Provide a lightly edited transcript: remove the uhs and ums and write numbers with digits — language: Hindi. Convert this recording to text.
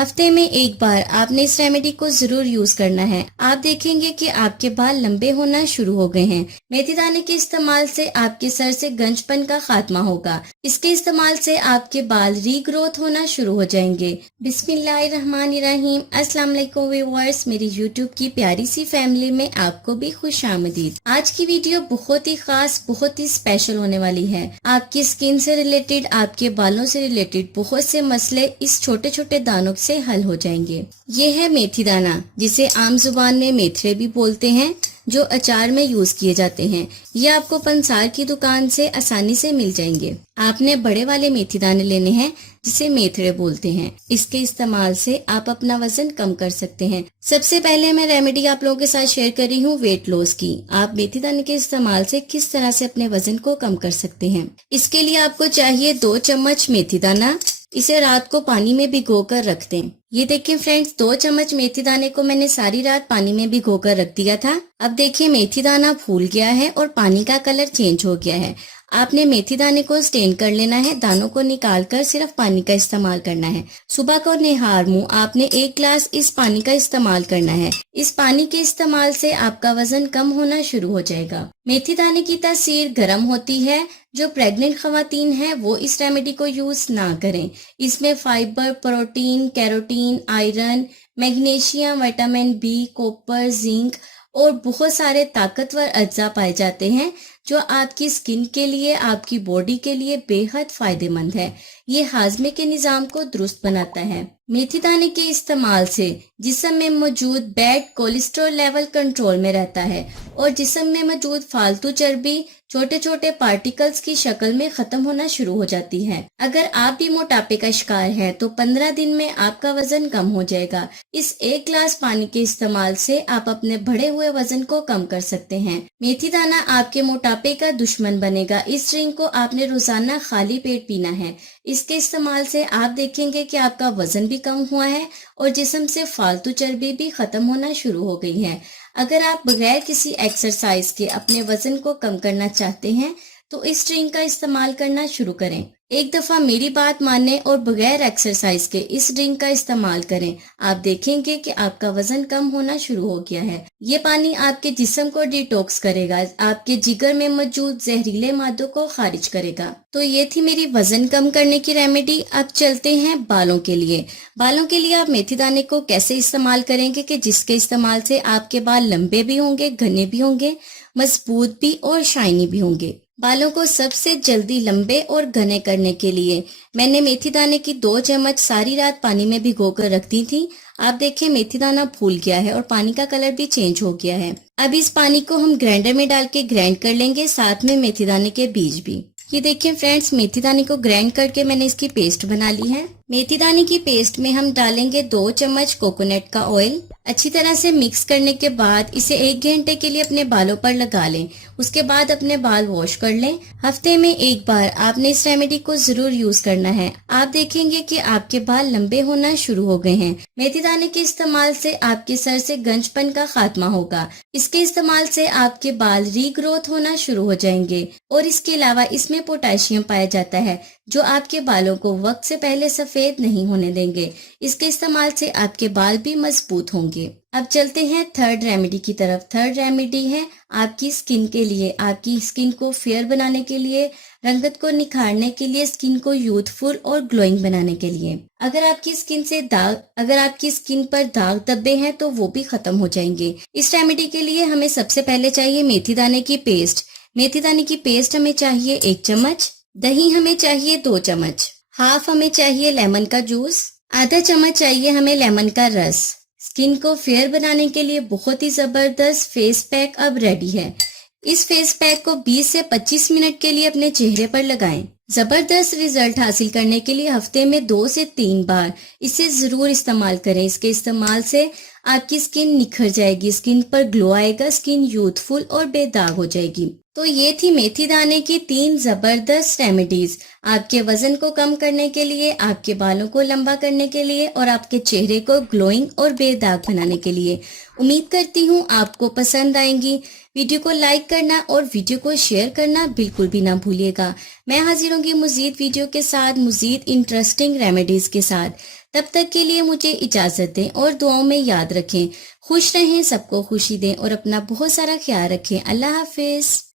हफ्ते में एक बार आपने इस रेमेडी को जरूर यूज करना है। आप देखेंगे कि आपके बाल लंबे होना शुरू हो गए हैं। मेथी दाने के इस्तेमाल से आपके सर से गंजपन का खात्मा होगा। इसके इस्तेमाल से आपके बाल रीग्रोथ होना शुरू हो जाएंगे। बिस्मिल्लाहिर्रहमानिर्रहीम। अस्सलाम वालेकुम व्यूअर्स, मेरी यूट्यूब की प्यारी सी फैमिली में आपको भी खुश आमदीद। आज की वीडियो बहुत ही खास, बहुत ही स्पेशल होने वाली है। आपकी स्किन से रिलेटेड, आपके बालों से रिलेटेड बहुत से मसले इस छोटे छोटे दानों से हल हो जाएंगे। ये है मेथी दाना, जिसे आम जुबान में मेथरे भी बोलते हैं, जो अचार में यूज किए जाते हैं। ये आपको पंसार की दुकान से आसानी से मिल जाएंगे। आपने बड़े वाले मेथी दाने लेने हैं, जिसे मेथरे बोलते हैं। इसके इस्तेमाल से आप अपना वजन कम कर सकते हैं। सबसे पहले मैं रेमेडी आप लोगों के साथ शेयर कर रही हूँ वेट लॉस की। आप मेथी दाने के इस्तेमाल से किस तरह से अपने वजन को कम कर सकते हैं। इसके लिए आपको चाहिए 2 चम्मच मेथी दाना। इसे रात को पानी में भिगो कर रख दें। ये देखिए फ्रेंड्स, 2 चम्मच मेथी दाने को मैंने सारी रात पानी में भिगो कर रख दिया था। अब देखिए मेथी दाना फूल गया है और पानी का कलर चेंज हो गया है। आपने मेथी दाने को स्टेन कर लेना है। दानों को निकाल कर सिर्फ पानी का इस्तेमाल करना है। सुबह को निहार मुंह आपने 1 गिलास इस पानी का इस्तेमाल करना है। इस पानी के इस्तेमाल से आपका वजन कम होना शुरू हो जाएगा। मेथी दाने की तासीर गर्म होती है। जो प्रेग्नेंट खवातीन है वो इस रेमेडी को यूज ना करें। इसमें fibre, protein, carotene, iron, magnesium, vitamin B, copper, zinc और बहुत सारे ताकतवर अज्जा पाए जाते हैं, जो आपकी स्किन के लिए, आपकी बॉडी के लिए बेहद फायदेमंद है। ये हाजमे के निजाम को दुरुस्त बनाता है। मेथी दाने के इस्तेमाल से जिस्म में मौजूद बैड कोलेस्ट्रॉल लेवल कंट्रोल में रहता है और जिस्म में मौजूद फालतू चर्बी छोटे छोटे पार्टिकल्स की शक्ल में खत्म होना शुरू हो जाती है। अगर आप भी मोटापे का शिकार हैं तो 15 दिन में आपका वजन कम हो जाएगा। इस 1 गिलास पानी के इस्तेमाल से आप अपने बढ़े हुए वजन को कम कर सकते हैं। मेथी दाना आपके मोटापे का दुश्मन बनेगा। इस ड्रिंक को आपने रोजाना खाली पेट पीना है। इसके इस्तेमाल से आप देखेंगे कि आपका वजन भी कम हुआ है और जिस्म से फालतू चर्बी भी खत्म होना शुरू हो गई है। अगर आप बगैर किसी एक्सरसाइज के अपने वजन को कम करना चाहते हैं तो इस ड्रिंक का इस्तेमाल करना शुरू करें। एक दफा मेरी बात माने और बगैर एक्सरसाइज के इस ड्रिंक का इस्तेमाल करें। आप देखेंगे कि आपका वजन कम होना शुरू हो गया है। ये पानी आपके जिस्म को डिटॉक्स करेगा, आपके जिगर में मौजूद जहरीले मादों को खारिज करेगा। तो ये थी मेरी वजन कम करने की रेमेडी। अब चलते हैं बालों के लिए। बालों के लिए आप मेथी दाने को कैसे इस्तेमाल करेंगे कि जिसके इस्तेमाल से आपके बाल लंबे भी होंगे, घने भी होंगे, मजबूत भी और शाइनी भी होंगे। बालों को सबसे जल्दी लंबे और घने करने के लिए मैंने मेथी दाने की 2 चम्मच सारी रात पानी में भिगो कर रख दी थी। आप देखें मेथी दाना फूल गया है और पानी का कलर भी चेंज हो गया है। अब इस पानी को हम ग्राइंडर में डाल के ग्राइंड कर लेंगे, साथ में मेथी दाने के बीज भी। ये देखिए फ्रेंड्स, मेथी दाने को ग्राइंड करके मैंने इसकी पेस्ट बना ली है। मेथी दाने की पेस्ट में हम डालेंगे 2 चम्मच कोकोनट का ऑयल। अच्छी तरह से मिक्स करने के बाद इसे 1 घंटे के लिए अपने बालों पर लगा लें। उसके बाद अपने बाल वॉश कर लें। हफ्ते में एक बार आपने इस रेमेडी को जरूर यूज करना है। आप देखेंगे कि आपके बाल लंबे होना शुरू हो गए हैं। मेथी दाने के इस्तेमाल से आपके सर से गंजपन का खात्मा होगा। इसके इस्तेमाल से आपके बाल रीग्रोथ होना शुरू हो जाएंगे और इसके अलावा इसमें पोटेशियम पाया जाता है, जो आपके बालों को वक्त से पहले सफेद नहीं होने देंगे। इसके इस्तेमाल से आपके बाल भी मजबूत होंगे। अब चलते हैं थर्ड रेमेडी की तरफ। थर्ड रेमेडी है आपकी स्किन के लिए, आपकी स्किन को फेयर बनाने के लिए, रंगत को निखारने के लिए, स्किन को यूथफुल और ग्लोइंग बनाने के लिए। अगर आपकी स्किन पर दाग धब्बे हैं तो वो भी खत्म हो जाएंगे। इस रेमेडी के लिए हमें सबसे पहले चाहिए मेथी दाने की पेस्ट। मेथी दाने की पेस्ट हमें चाहिए 1 चम्मच। दही हमें चाहिए 2 चम्मच। हाफ हमें चाहिए लेमन का जूस। आधा चम्मच चाहिए हमें लेमन का रस। स्किन को फेयर बनाने के लिए बहुत ही जबरदस्त फेस पैक अब रेडी है। इस फेस पैक को 20 से 25 मिनट के लिए अपने चेहरे पर लगाएं। जबरदस्त रिजल्ट हासिल करने के लिए हफ्ते में 2 से 3 बार इसे जरूर इस्तेमाल करें। इसके इस्तेमाल से आपकी स्किन निखर जाएगी, स्किन पर ग्लो आएगा, स्किन यूथफुल और बेदाग हो जाएगी। तो ये थी मेथी दाने की 3 जबरदस्त रेमेडीज आपके वजन को कम करने के लिए, आपके बालों को लंबा करने के लिए और आपके चेहरे को ग्लोइंग और बेदाग बनाने के लिए। उम्मीद करती हूँ आपको पसंद आएंगी। वीडियो को लाइक करना और वीडियो को शेयर करना बिल्कुल भी ना भूलिएगा। मैं हाजिर होंगी मजीद वीडियो के साथ, मजीद इंटरेस्टिंग रेमेडीज के साथ। तब तक के लिए मुझे इजाजत दें और दुआओं में याद रखें। खुश रहें, सबको खुशी दें और अपना बहुत सारा ख्याल रखें। अल्लाह हाफिज।